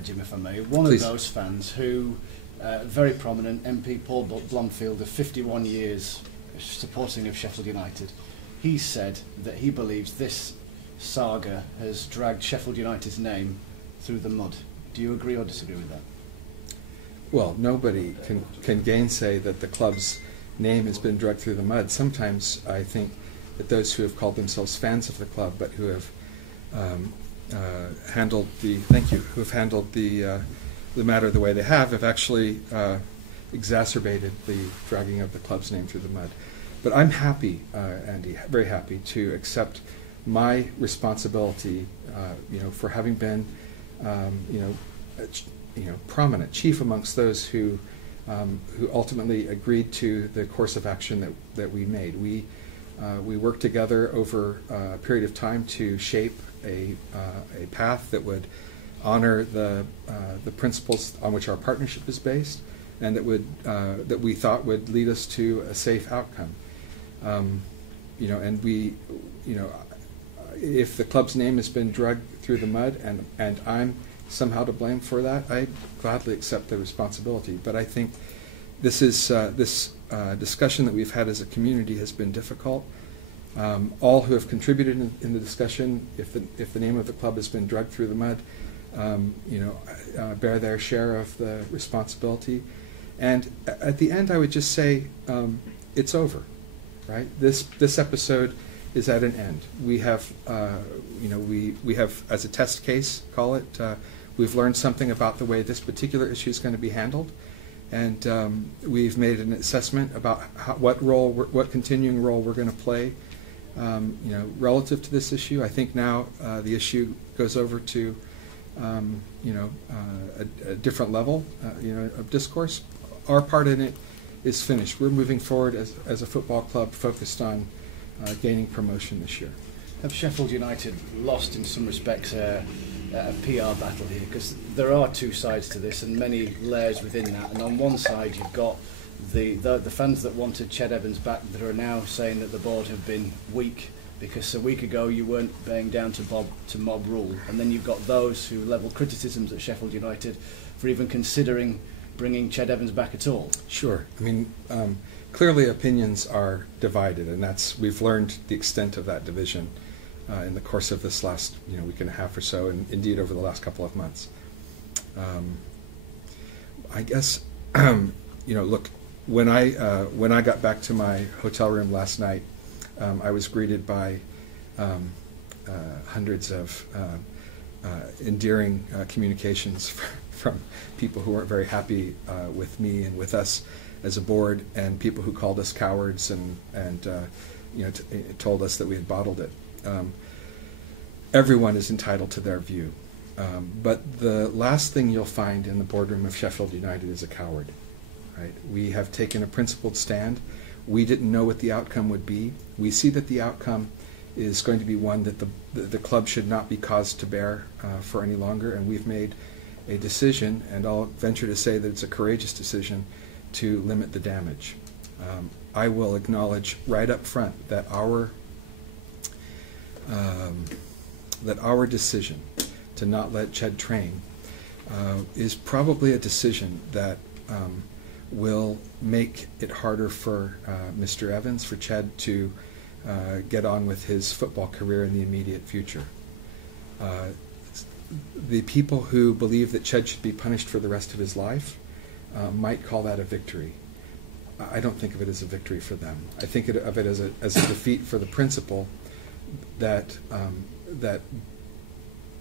Jim, if I may. One Please. of those fans who, very prominent MP Paul Blomfield, of 51 years supporting of Sheffield United, he said that he believes this saga has dragged Sheffield United's name through the mud. Do you agree or disagree with that? Well, nobody can gainsay that the club's name has been dragged through the mud. Sometimes I think that those who have called themselves fans of the club, but who have handled the matter the way they have actually exacerbated the dragging of the club's name through the mud. But I'm happy, Andy, very happy to accept my responsibility, for having been, prominent, chief amongst those who ultimately agreed to the course of action that we made. We worked together over a period of time to shape a path that would honor the principles on which our partnership is based, and that we thought would lead us to a safe outcome. If the club's name has been dragged through the mud and I'm somehow to blame for that, I gladly accept the responsibility. But I think this discussion that we've had as a community has been difficult. All who have contributed in the discussion, if the name of the club has been dragged through the mud, bear their share of the responsibility. And at the end, I would just say it's over, right? This episode is at an end. We have, we have, as a test case, call it, we've learned something about the way this particular issue is going to be handled, and we've made an assessment about what continuing role we're going to play, relative to this issue. I think now the issue goes over to, a different level, of discourse. Our part in it is finished. We're moving forward as a football club focused on gaining promotion this year. Have Sheffield United lost, in some respects, a PR battle here? Because there are two sides to this and many layers within that. And on one side, you've got the fans that wanted Ched Evans back that are now saying that the board have been weak because a week ago you weren't bowing down to mob rule. And then you've got those who level criticisms at Sheffield United for even considering bringing Ched Evans back at all. Sure. I mean, clearly opinions are divided, and we've learned the extent of that division in the course of this last week and a half or so, and indeed over the last couple of months. I guess look, when I got back to my hotel room last night, I was greeted by hundreds of endearing communications from people who weren't very happy with me and with us as a board, and people who called us cowards and told us that we had bottled it. Everyone is entitled to their view, but the last thing you'll find in the boardroom of Sheffield United is a coward. Right? We have taken a principled stand. We didn't know what the outcome would be. We see that the outcome is going to be one that the club should not be caused to bear for any longer, and we've made a decision, and I'll venture to say that it's a courageous decision, to limit the damage. I will acknowledge right up front that our decision to not let Ched train is probably a decision that will make it harder for Mr. Evans, for Ched, to get on with his football career in the immediate future. The people who believe that Ched should be punished for the rest of his life might call that a victory. I don't think of it as a victory for them. I think of it as a defeat for the principle that that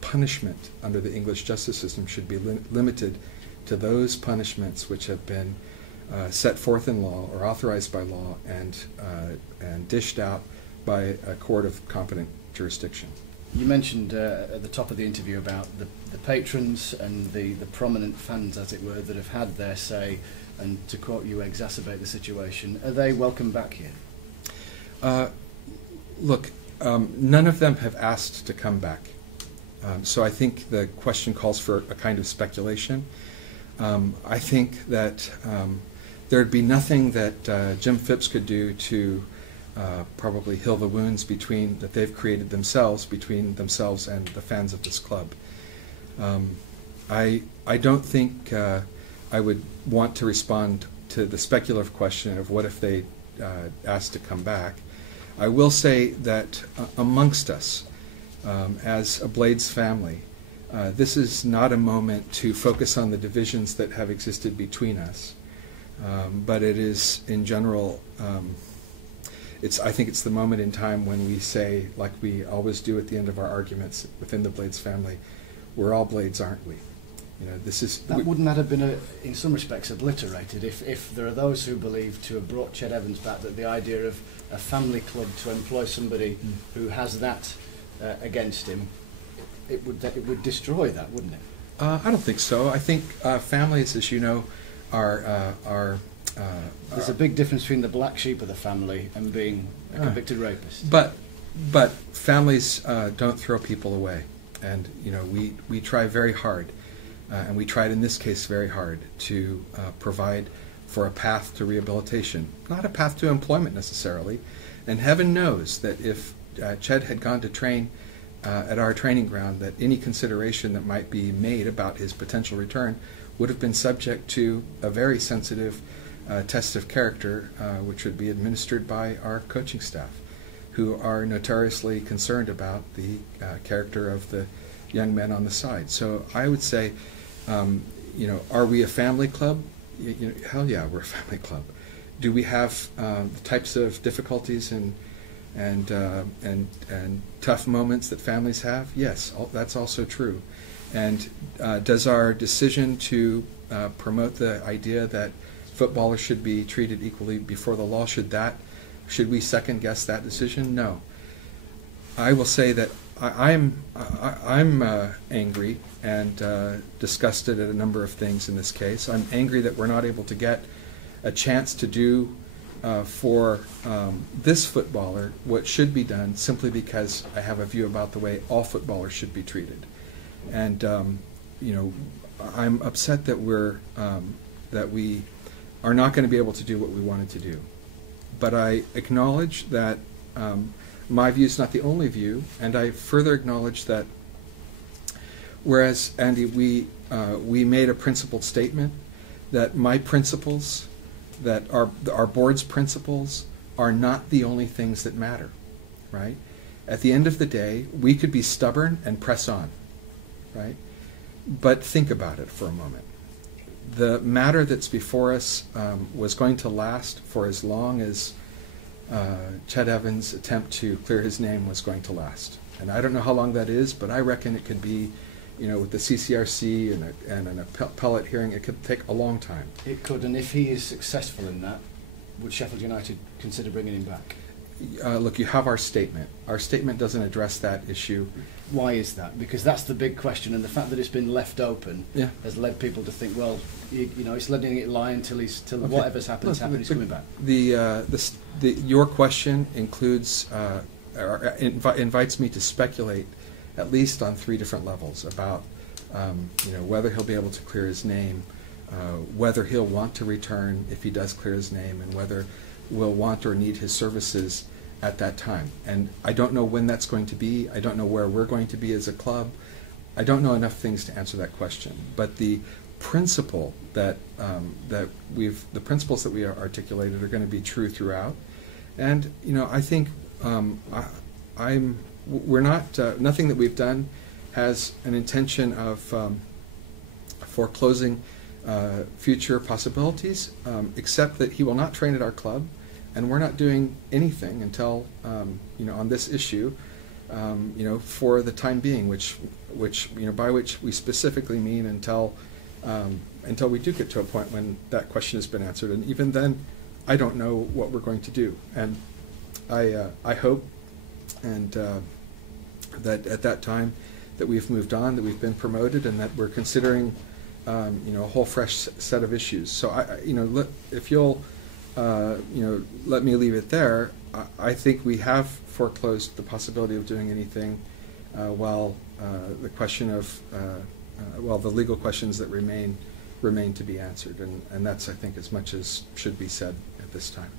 punishment under the English justice system should be limited to those punishments which have been set forth in law or authorized by law and dished out by a court of competent jurisdiction. You mentioned at the top of the interview about the patrons and the prominent fans, as it were, that have had their say and, to quote you, exacerbate the situation. Are they welcome back here? Look, none of them have asked to come back. So I think the question calls for a kind of speculation. I think that there'd be nothing that Jim Phipps could do to probably heal the wounds that they've created themselves, between themselves and the fans of this club. I don't think I would want to respond to the speculative question of what if they asked to come back. I will say that amongst us, as a Blades family, this is not a moment to focus on the divisions that have existed between us, but it is, in general, I think it's the moment in time when we say, like we always do at the end of our arguments within the Blades family, we're all Blades, aren't we? You know, wouldn't that have been, in some respects, obliterated if there are those who believe, to have brought Ched Evans back, that the idea of a family club to employ somebody who has that against him, it would destroy that, wouldn't it? I don't think so. I think families, as you know, are there's a big difference between the black sheep of the family and being a convicted rapist. But families don't throw people away, and you know we try very hard. And we tried in this case very hard to provide for a path to rehabilitation, not a path to employment necessarily. And heaven knows that if Ched had gone to train at our training ground, that any consideration that might be made about his potential return would have been subject to a very sensitive test of character, which would be administered by our coaching staff, who are notoriously concerned about the character of the young men on the side. So I would say, you know, are we a family club? You know, hell yeah, we're a family club. Do we have the types of difficulties and tough moments that families have? Yes, that's also true. And does our decision to promote the idea that footballers should be treated equally before the law, should we second guess that decision? No. I will say that I'm angry and disgusted at a number of things in this case. I'm angry that we're not able to get a chance to do for this footballer what should be done, simply because I have a view about the way all footballers should be treated. And you know, I'm upset that we are not going to be able to do what we wanted to do. But I acknowledge that my view is not the only view, and I further acknowledge that whereas, Andy, we made a principled statement, that my principles, that our board's principles are not the only things that matter, right? At the end of the day, we could be stubborn and press on, right? But think about it for a moment. The matter that's before us was going to last for as long as Ched Evans' attempt to clear his name was going to last. And I don't know how long that is, but I reckon it could be, you know, with the CCRC and an appellate hearing, it could take a long time. It could, and if he is successful in that, would Sheffield United consider bringing him back? Look, you have our statement. Our statement doesn't address that issue. Why is that? Because that's the big question, and the fact that it's been left open has led people to think, well, you know, it's letting it lie until whatever's happened, he's coming back. Your question includes or invites me to speculate at least on 3 different levels about you know, whether he'll be able to clear his name, whether he'll want to return if he does clear his name, and whether we'll want or need his services at that time. And I don't know when that's going to be. I don't know where we're going to be as a club. I don't know enough things to answer that question. But the principle the principles that we articulated are going to be true throughout. And you know, I think we're not nothing that we've done has an intention of foreclosing future possibilities, except that he will not train at our club, and we're not doing anything until you know, on this issue, you know, for the time being, which you know, by which we specifically mean until we do get to a point when that question has been answered. And even then, I don't know what we're going to do. And I hope and that at that time that we've moved on, that we've been promoted, and that we're considering you know, a whole fresh set of issues. So you know, if you'll you know, let me leave it there. I think we have foreclosed the possibility of doing anything while the question of the legal questions that remain to be answered, and that's, I think, as much as should be said at this time.